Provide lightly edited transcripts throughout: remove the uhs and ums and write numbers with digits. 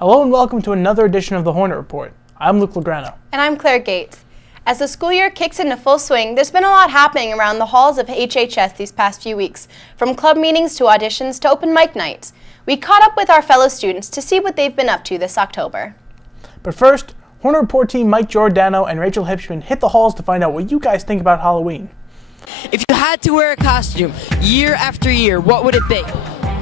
Hello and welcome to another edition of the Hornet Report. I'm Luke Lograno. And I'm Claire Gates. As the school year kicks into full swing, there's been a lot happening around the halls of HHS these past few weeks, from club meetings to auditions to open mic nights. We caught up with our fellow students to see what they've been up to this October. But first, Hornet Report team Mike Giordano and Rachel Hipschman hit the halls to find out what you guys think about Halloween. If you had to wear a costume year after year, what would it be?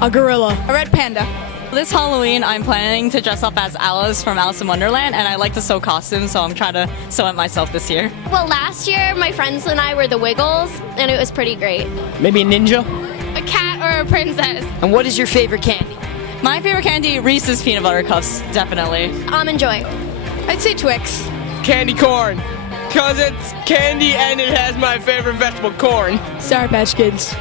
A gorilla. A red panda. This Halloween, I'm planning to dress up as Alice from Alice in Wonderland, and I like to sew costumes, so I'm trying to sew it myself this year. Well, last year, my friends and I were the Wiggles, and it was pretty great. Maybe a ninja? A cat or a princess. And what is your favorite candy? My favorite candy, Reese's Peanut Butter Cups, definitely. Enjoy. I'd say Twix. Candy corn, because it's candy and it has my favorite vegetable, corn. Sour Patch Kids.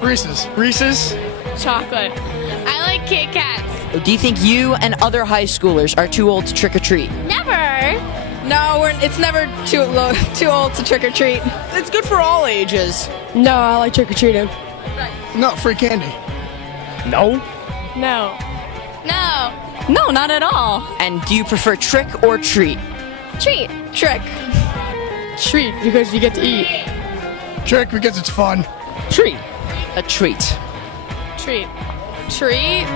Reese's? Chocolate. I like Kit Kats. Do you think you and other high schoolers are too old to trick or treat? Never. No, it's never too old to trick or treat. It's good for all ages. No, I like trick or treating. Not free candy. No? No. No. No, not at all. And do you prefer trick or treat? Treat. Trick. Treat, because you get to eat. Trick because it's fun. Treat. A treat. Treat. Treat?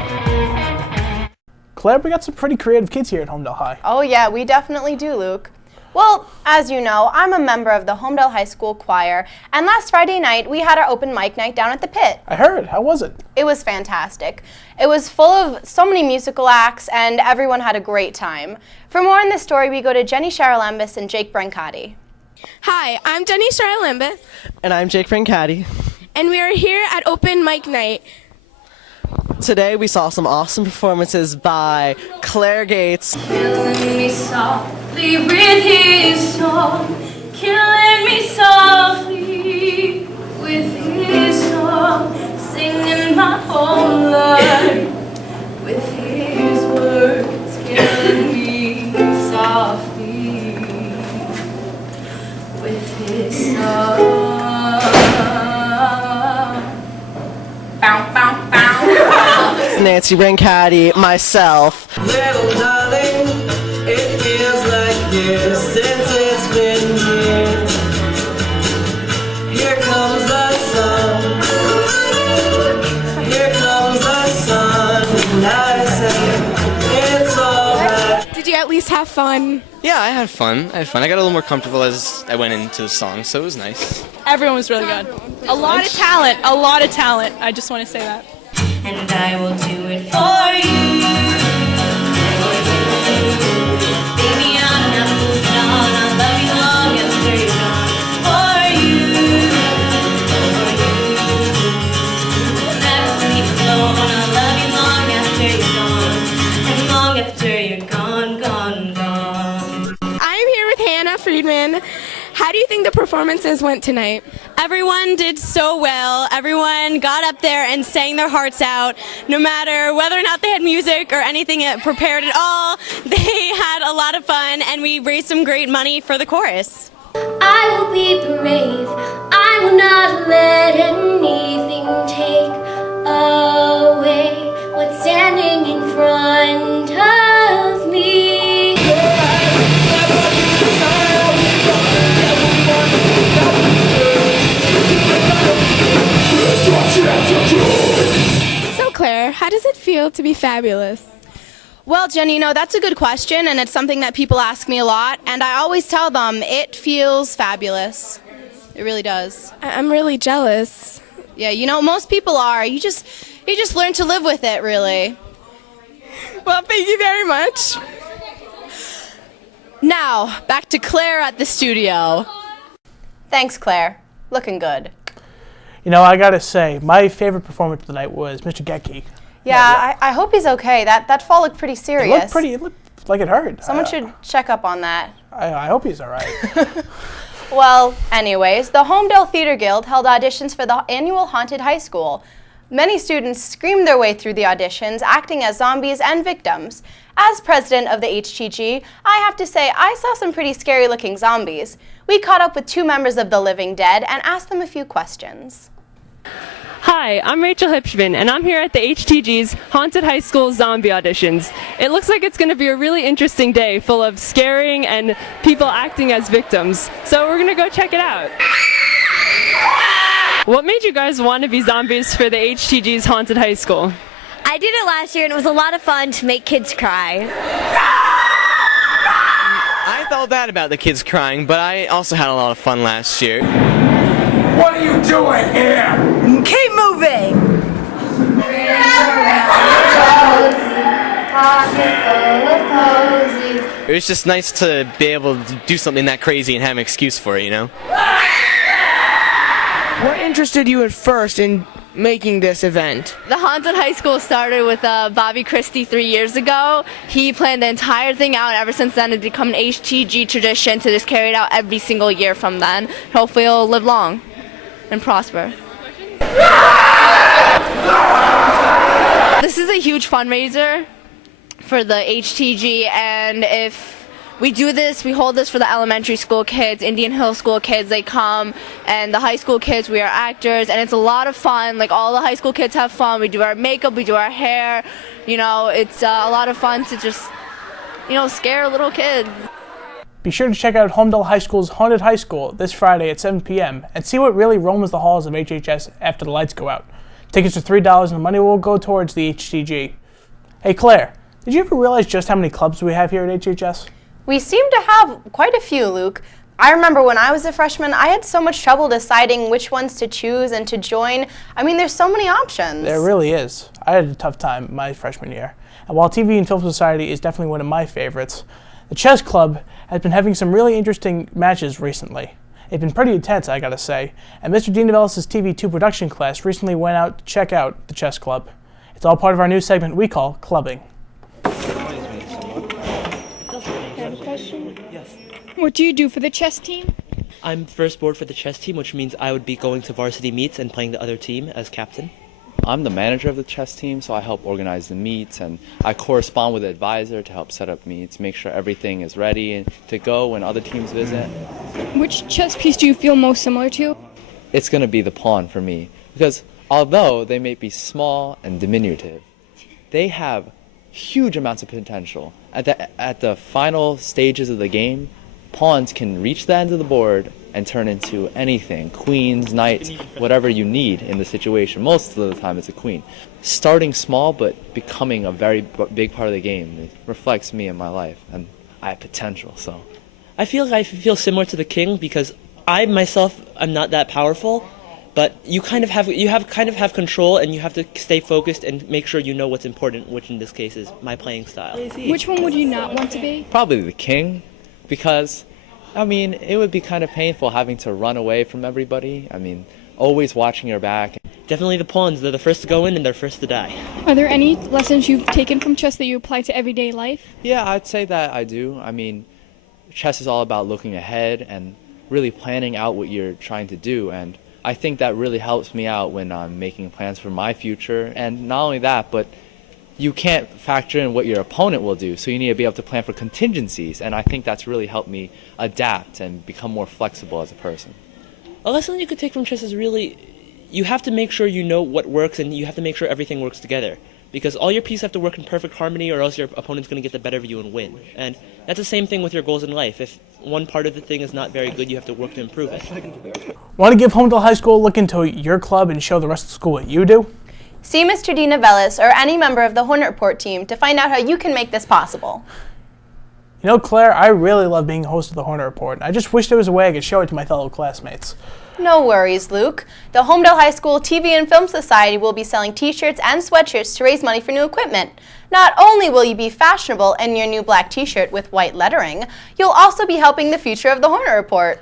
Claire, we got some pretty creative kids here at Homedale High. Oh yeah, we definitely do, Luke. Well, as you know, I'm a member of the Homedale High School Choir, and last Friday night we had our open mic night down at the pit. I heard. How was it? It was fantastic. It was full of so many musical acts, and everyone had a great time. For more on this story, we go to Jenny Charalambous and Jake Brancati. Hi, I'm Jenny Charalambous, And I'm Jake Brancati. and we are here at Open Mic Night. Today we saw some awesome performances by Claire Gates, Killing me softly with his song, killing me softly with his song, singing my whole life with his words, killing me softly with his song. Bow, bow, bow. Nancy Brancati, myself. Little darling, it feels like years since it's been years. Here comes the sun. Here comes the sun. And I say it's alright. Did you at least have fun? Yeah, I had fun. I got a little more comfortable as I went into the song, so it was nice. Everyone was really good. A lot of talent. I just want to say that. And I will do it for you. Baby, I'm not moving on. I'll love you long after you're gone. For you. We'll never sleep alone. I'll love you long after you're gone. And long after you're gone, gone, gone. I'm here with Hannah Friedman. How do you think the performances went tonight? Everyone did so well. Everyone got up there and sang their hearts out. No matter whether or not they had music or anything prepared at all, they had a lot of fun, and we raised some great money for the chorus. I will be brave. I will not let anything take away what's standing in front of me. So Claire, how does it feel to be fabulous? Well, Jenny, that's a good question, and it's something that people ask me a lot, and I always tell them it feels fabulous. It really does. I'm really jealous. Yeah, most people are. You just learn to live with it, really. Well, thank you very much. Now, back to Claire at the studio. Thanks, Claire. Looking good. I gotta say, my favorite performance of the night was Mr. Getke. Yeah, I hope he's okay. That fall looked pretty serious. It looked like it hurt. Someone should check up on that. I hope he's all right. Well, anyways, the Homedale Theater Guild held auditions for the annual Haunted High School. Many students screamed their way through the auditions, acting as zombies and victims. As president of the HTG, I have to say I saw some pretty scary-looking zombies. We caught up with 2 members of the Living Dead and asked them a few questions. Hi, I'm Rachel Hipschman, and I'm here at the HTG's Haunted High School Zombie auditions. It looks like it's going to be a really interesting day full of scaring and people acting as victims. So we're going to go check it out. What made you guys want to be zombies for the HTG's Haunted High School? I did it last year and it was a lot of fun to make kids cry. I felt bad about the kids crying, but I also had a lot of fun last year. What are you doing here? Keep moving! It was just nice to be able to do something that crazy and have an excuse for it, you know? What interested you at first in making this event? The Haunted High School started with Bobby Christie 3 years ago. He planned the entire thing out. Ever since then, it's become an HTG tradition to just carry it out every single year from then. Hopefully it'll live long and prosper. This is a huge fundraiser for the HTG, and if we do this, we hold this for the elementary school kids, Indian Hill School kids, they come, and the high school kids, we are actors, and it's a lot of fun. Like, all the high school kids have fun. We do our makeup, we do our hair, you know, it's a lot of fun to just, you know, scare little kids. Be sure to check out Homedale High School's Haunted High School this Friday at 7 p.m. and see what really roams the halls of HHS after the lights go out. Tickets are $3 and the money will go towards the HTG. Hey Claire, did you ever realize just how many clubs we have here at HHS? We seem to have quite a few, Luke. I remember when I was a freshman, I had so much trouble deciding which ones to choose and to join. I mean, there's so many options. There really is. I had a tough time my freshman year. And while TV and Film Society is definitely one of my favorites, the Chess Club has been having some really interesting matches recently. It's been pretty intense, I gotta say. And Mr. Dean DeVellis' TV2 production class recently went out to check out the Chess Club. It's all part of our new segment we call Clubbing. What do you do for the chess team? I'm first board for the chess team, which means I would be going to varsity meets and playing the other team as captain. I'm the manager of the chess team, so I help organize the meets, and I correspond with the advisor to help set up meets, make sure everything is ready to go when other teams visit. Which chess piece do you feel most similar to? It's going to be the pawn for me, because although they may be small and diminutive, they have huge amounts of potential. At the final stages of the game, pawns can reach the end of the board and turn into anything, queens, knights, whatever you need in the situation. Most of the time it's a queen. Starting small but becoming a very big part of the game, it reflects me in my life, and I have potential, so. I feel similar to the king because I myself am not that powerful, but you kind of have control, and you have to stay focused and make sure you know what's important, which in this case is my playing style. Which one would you not want to be? Probably the king, because I mean, it would be kind of painful having to run away from everybody. I mean, always watching your back. Definitely the pawns. They're the first to go in and they're first to die. Are there any lessons you've taken from chess that you apply to everyday life? Yeah, I'd say that I do. I mean, chess is all about looking ahead and really planning out what you're trying to do. And I think that really helps me out when I'm making plans for my future. And not only that, but you can't factor in what your opponent will do, so you need to be able to plan for contingencies, and I think that's really helped me adapt and become more flexible as a person. A lesson you could take from chess is really, you have to make sure you know what works, and you have to make sure everything works together, because all your pieces have to work in perfect harmony, or else your opponent's going to get the better of you and win. And that's the same thing with your goals in life. If one part of the thing is not very good, you have to work to improve it. Want to give Homedale High School a look into your club and show the rest of the school what you do? See Mr. Dean DeVellis or any member of the Hornet Report team to find out how you can make this possible. You know, Claire, I really love being host of the Hornet Report. I just wish there was a way I could show it to my fellow classmates. No worries, Luke. The Homedale High School TV and Film Society will be selling t-shirts and sweatshirts to raise money for new equipment. Not only will you be fashionable in your new black t-shirt with white lettering, you'll also be helping the future of the Hornet Report.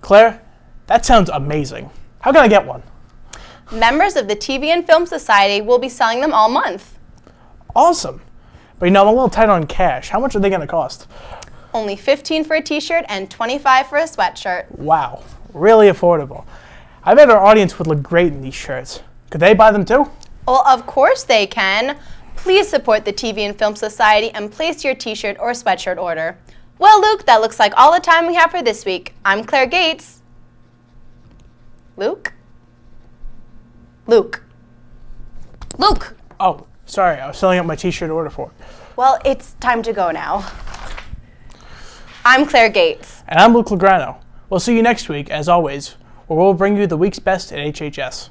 Claire, that sounds amazing. How can I get one? Members of the TV and Film Society will be selling them all month. Awesome. But you know, I'm a little tight on cash. How much are they going to cost? Only $15 for a t-shirt and $25 for a sweatshirt. Wow, really affordable. I bet our audience would look great in these shirts. Could they buy them too? Well, of course they can. Please support the TV and Film Society and place your t-shirt or sweatshirt order. Well, Luke, that looks like all the time we have for this week. I'm Claire Gates. Luke? Luke. Luke! Oh, sorry, I was filling out my t-shirt order form. Well, it's time to go now. I'm Claire Gates. And I'm Luke Lograno. We'll see you next week, as always, where we'll bring you the week's best at HHS.